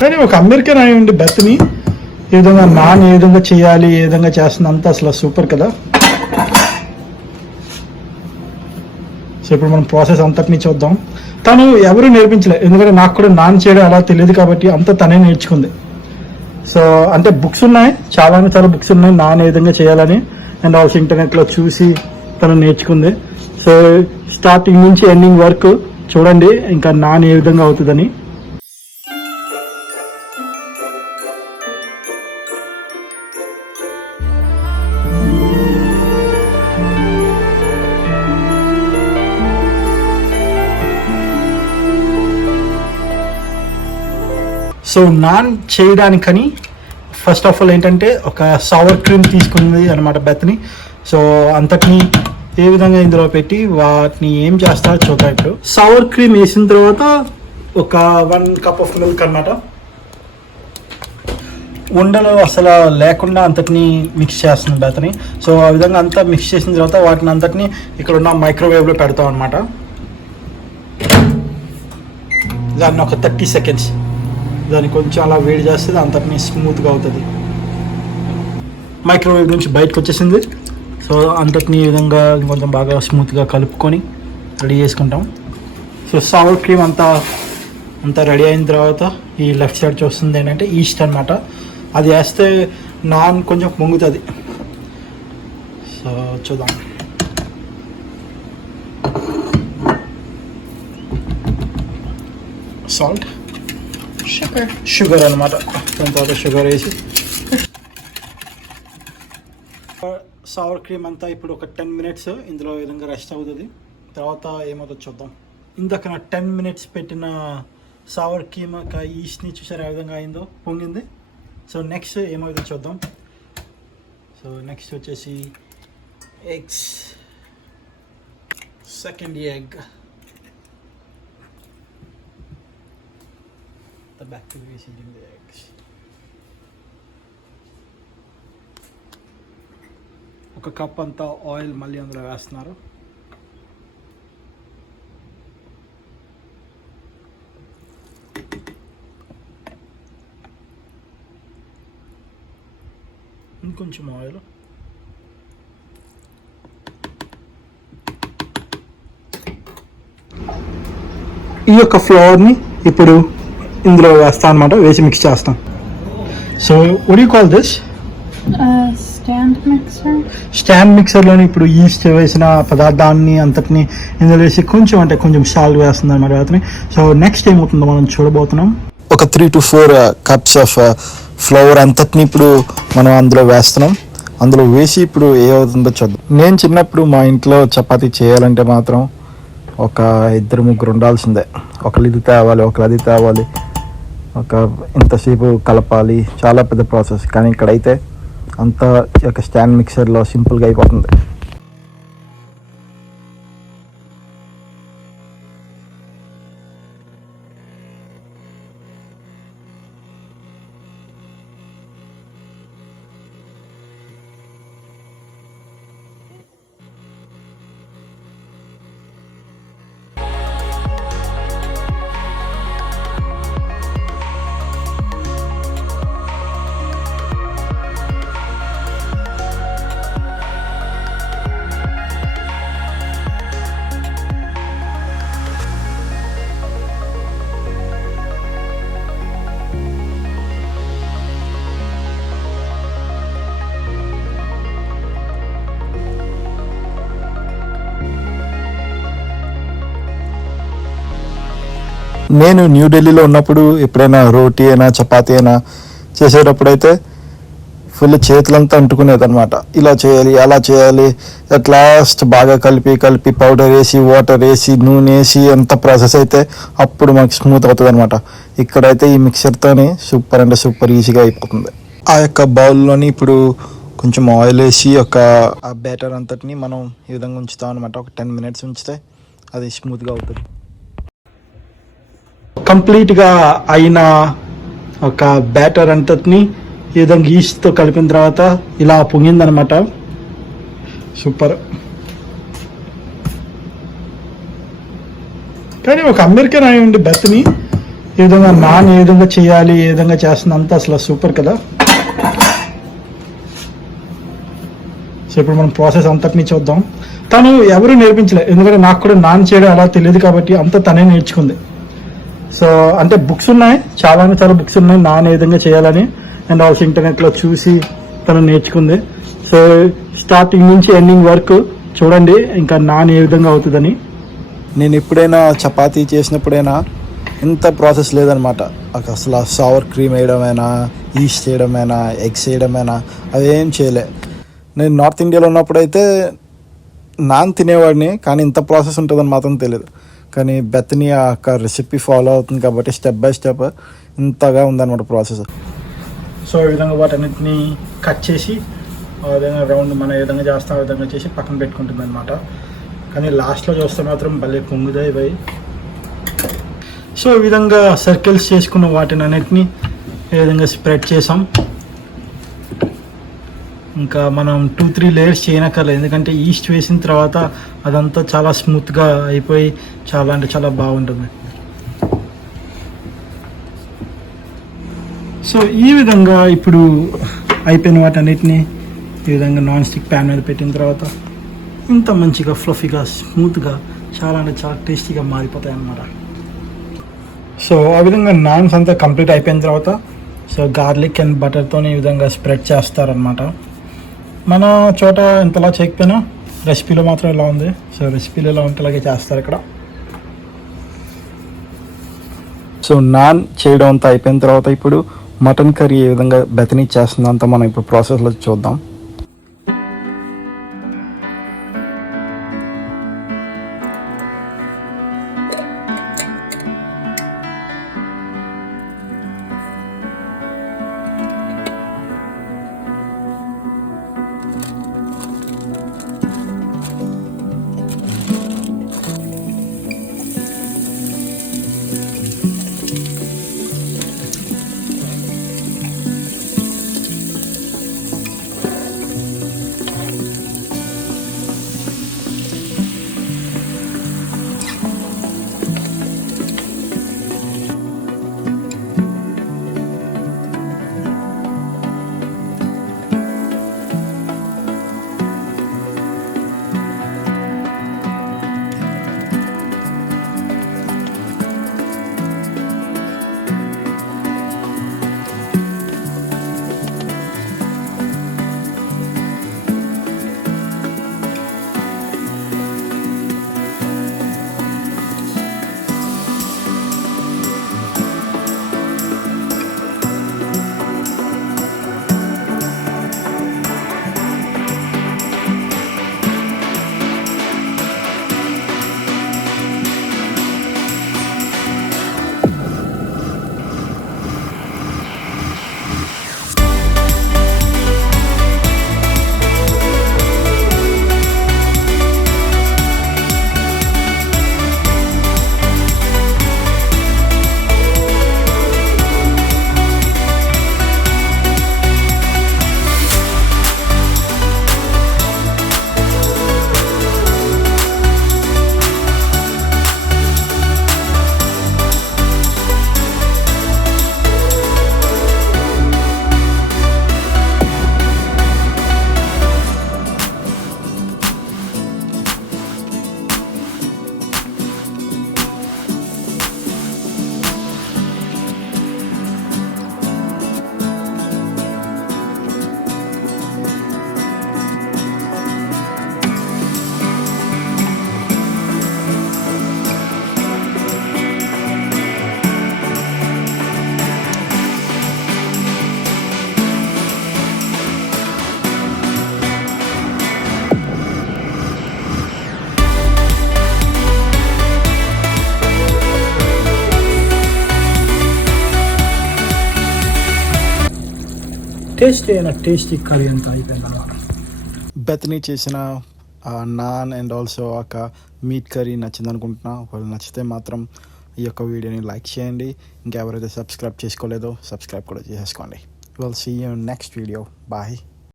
కానీ ఒక అమెరికన్ అయి ఉండి బెత్తని ఈ విధంగా నాన్ ఏ విధంగా చేయాలి, ఏ విధంగా చేస్తుందంతా అసలు సూపర్ కదా. సో ఇప్పుడు మనం ప్రాసెస్ అంతటినీ చూద్దాం. తను ఎవరు నేర్పించలేదు, ఎందుకంటే నాకు కూడా నాన్ చేయడం అలా తెలియదు కాబట్టి అంతా తనే నేర్చుకుంది. సో అంటే బుక్స్ ఉన్నాయి, చాలా బుక్స్ ఉన్నాయి నాన్ ఏ విధంగా చేయాలని, అండ్ ఆల్సో ఇంటర్నెట్లో చూసి తను నేర్చుకుంది. సో స్టార్టింగ్ నుంచి ఎండింగ్ వరకు చూడండి ఇంకా నాన్ ఏ విధంగా అవుతుందని. సో నాన్ చేయడానికని ఫస్ట్ ఆఫ్ ఆల్ ఏంటంటే ఒక సవర్ క్రీమ్ తీసుకుంది అనమాట బెత్తని. సో అంతటిని ఏ విధంగా ఇందులో పెట్టి వాటిని ఏం చేస్తారో చూద్దాం. ఇప్పుడు సవర్ క్రీమ్ వేసిన తర్వాత ఒక 1 కప్ ఆఫ్ మిల్క్ అనమాట. ఉండలు అసలు లేకుండా అంతటిని మిక్స్ చేస్తుంది బెత్తని. సో ఆ విధంగా అంతా మిక్స్ చేసిన తర్వాత వాటిని అంతటిని ఇక్కడ ఉన్న మైక్రోవేవ్లో పెడతాం అనమాట. దాన్ని ఒక 30 సెకండ్స్ దాన్ని కొంచెం అలా వేడి చేస్తే అంతటిని స్మూత్గా అవుతుంది. మైక్రోవేవ్ నుంచి బయటకు వచ్చేసింది. సో అంతటిని ఈ విధంగా కొంచెం బాగా స్మూత్గా కలుపుకొని రెడీ చేసుకుంటాం. సో సవర్ క్రీమ్ అంతా రెడీ అయిన తర్వాత ఈ లెఫ్ట్ సైడ్ చూస్తుంది ఏంటంటే ఈస్ట్ అనమాట. అది వేస్తే నాన్ కొంచెం పొంగుతుంది. సో చూద్దాం. సాల్ట్, షుగర్ అనమాట. దాని తర్వాత షుగర్ వేసి సవర్ క్రీమ్ అంతా ఇప్పుడు ఒక 10 మినిట్స్ ఇందులో ఈ విధంగా రెస్ట్ అవుతుంది. తర్వాత ఏమవుతుందో చూద్దాం. ఇందాక నా 10 మినిట్స్ పెట్టిన సవర్ క్రీమ్ ఈస్ట్ని చూసారు ఏ విధంగా అయిందో, పొంగింది. సో నెక్స్ట్ ఏమవుతుందో చూద్దాం. సో నెక్స్ట్ వచ్చేసి eggs, second egg, back to resealing the eggs. ఒక కప్ అంతా ఆయిల్ మళ్ళీ అందులో వేస్తున్నారు. ఇంకొంచెం ఆయిల్, ఈ యొక్క ఫ్లవర్ని ఇప్పుడు ఇందులో వేస్తాం అనమాట. వేసి మిక్స్ చేస్తాం. So what you call this? Stand మిక్సర్లోని ఇప్పుడు ఈస్ట్ వేసిన పదార్థాన్ని అంతటిని ఇందులో వేసి కొంచెం సాల్ట్ వేస్తుంది అనమాట అతని. సో నెక్స్ట్ ఏమవుతుందో మనం చూడబోతున్నాం. ఒక 3 to 4 కప్స్ ఆఫ్ ఫ్లవర్ అంతటిని ఇప్పుడు మనం అందులో వేస్తున్నాం. అందులో వేసి ఇప్పుడు ఏమవుతుందో చూద్దాం. నేను చిన్నప్పుడు మా ఇంట్లో చపాతీ చేయాలంటే మాత్రం ఒక 2-3 ఉండాల్సిందే. ఒకళ్ళు ఇది తేవాలి, ఒకళ్ళు అది తేవాలి, ఒక ఇంతసేపు కలపాలి, చాలా పెద్ద ప్రాసెస్. కానీ ఇక్కడైతే అంతా ఒక స్టాండ్ మిక్సర్లో సింపుల్గా అయిపోతుంది. నేను న్యూఢిల్లీలో ఉన్నప్పుడు ఎప్పుడైనా రోటీ అయినా చపాతీ అయినా చేసేటప్పుడు అయితే ఫుల్ చేతులంతా అంటుకునేది అనమాట. ఇలా చేయాలి, అలా చేయాలి, అట్ లాస్ట్ బాగా కలిపి పౌడర్ వేసి, వాటర్ వేసి, నూనె వేసి ఎంత ప్రాసెస్ అయితే అప్పుడు మనకి స్మూత్ అవుతుంది అనమాట. ఇక్కడైతే ఈ మిక్సర్తోనే సూపర్ అంటే సూపర్ ఈజీగా అయిపోతుంది. ఆ యొక్క బౌల్లోని ఇప్పుడు కొంచెం ఆయిల్ వేసి ఆ బ్యాటర్ అంతటిని మనం ఈ విధంగా ఉంచుతాం అనమాట. ఒక 10 మినిట్స్ ఉంచితే అది స్మూత్గా అవుతుంది. కంప్లీట్గా అయిన ఒక బ్యాటర్ అంతటిని ఈ విధంగా ఈస్ట్తో కలిపిన తర్వాత ఇలా పొంగిందనమాట. సూపర్. కానీ ఒక అమెరికన్ అయి ఉండి బెత్తని ఈ ఈ విధంగా నాన్ ఏ విధంగా చేయాలి, ఏ విధంగా చేస్తుందంతా అసలు సూపర్ కదా. సో ఇప్పుడు మనం ప్రాసెస్ అంతటినీ చూద్దాం. తను ఎవరు నేర్పించలేదు, ఎందుకంటే నాకు కూడా నాన్ చేయడం అలా తెలియదు కాబట్టి అంతా తనే నేర్చుకుంది. సో అంటే బుక్స్ ఉన్నాయి, చాలా బుక్స్ ఉన్నాయి నాన్ ఏ విధంగా చేయాలని, అండ్ ఆల్సో ఇంటర్నెట్లో చూసి తను నేర్చుకుంది. సో స్టార్టింగ్ నుంచి ఎండింగ్ వరకు చూడండి ఇంకా నాన్ ఏ విధంగా అవుతుందని. నేను ఎప్పుడైనా చపాతీ చేసినప్పుడైనా ఇంత ప్రాసెస్ లేదనమాట. అసలు సవర్ క్రీమ్ వేయడమైనా, ఈస్ట్ చేయడమైనా, ఎగ్స్ వేయడమైనా అవేం చేయలే. నేను నార్త్ ఇండియాలో ఉన్నప్పుడైతే నాన్ తినేవాడిని, కానీ ఇంత ప్రాసెస్ ఉంటుందని మాత్రం తెలియదు. కానీ బెతనీ ఆ రెసిపీ ఫాలో అవుతుంది కాబట్టి స్టెప్ బై స్టెప్ ఇంతగా ఉందన్నమాట ప్రాసెస్. సో ఈ విధంగా వాటన్నిటిని కట్ చేసి ఆ విధంగా రౌండ్ మనం ఏ విధంగా చేస్తాం ఆ విధంగా చేసి పక్కన పెట్టుకుంటుంది అనమాట. కానీ లాస్ట్లో చూస్తే మాత్రం భలే పొంగుతాయి ఇవి. సో ఈ విధంగా సర్కిల్స్ చేసుకున్న వాటిని అన్నిటిని ఏ విధంగా స్ప్రెడ్ చేసాం. ఇంకా మనం 2-3 లేయర్స్ చేయనక్కర్లేదు, ఎందుకంటే ఈస్ట్ వేసిన తర్వాత అదంతా చాలా స్మూత్గా అయిపోయి చాలా అంటే చాలా బాగుంటుంది. సో ఈ విధంగా ఇప్పుడు అయిపోయిన వాటన్నిటిని ఈ విధంగా నాన్ స్టిక్ ప్యాన్ మీద పెట్టిన తర్వాత ఇంత మంచిగా ఫ్లఫీగా స్మూత్గా చాలా అంటే చాలా టేస్టీగా మారిపోతాయి అన్నమాట. సో ఆ విధంగా నాన్స్ అంతా కంప్లీట్ అయిపోయిన తర్వాత సో గార్లిక్ అండ్ బటర్తో ఈ విధంగా స్ప్రెడ్ చేస్తారనమాట. మన చోట ఇంతలా చేయకపోయినా రెసిపీలో మాత్రం ఇలా ఉంది. సో రెసిపీలో ఎలా ఉంటే అలాగే చేస్తారు ఇక్కడ. సో నాన్ చేయడం అంతా అయిపోయిన తర్వాత ఇప్పుడు మటన్ కర్రీ ఏ విధంగా బెతనీ చేస్తుందంతా మనం ఇప్పుడు ప్రాసెస్లో చూద్దాం. టేస్టీ కర్రీ అంతా అయిపోయింది అన్నమాట. బెతనీ చేసిన నాన్ అండ్ ఆల్సో ఒక మీట్ కర్రీ నచ్చింది అనుకుంటున్నా. ఒకవేళ నచ్చితే మాత్రం ఈ యొక్క వీడియోని లైక్ చేయండి. ఇంకెవరైతే సబ్స్క్రైబ్ చేసుకోలేదో సబ్స్క్రైబ్ కూడా చేసేసుకోండి. Will see you next video. Bye.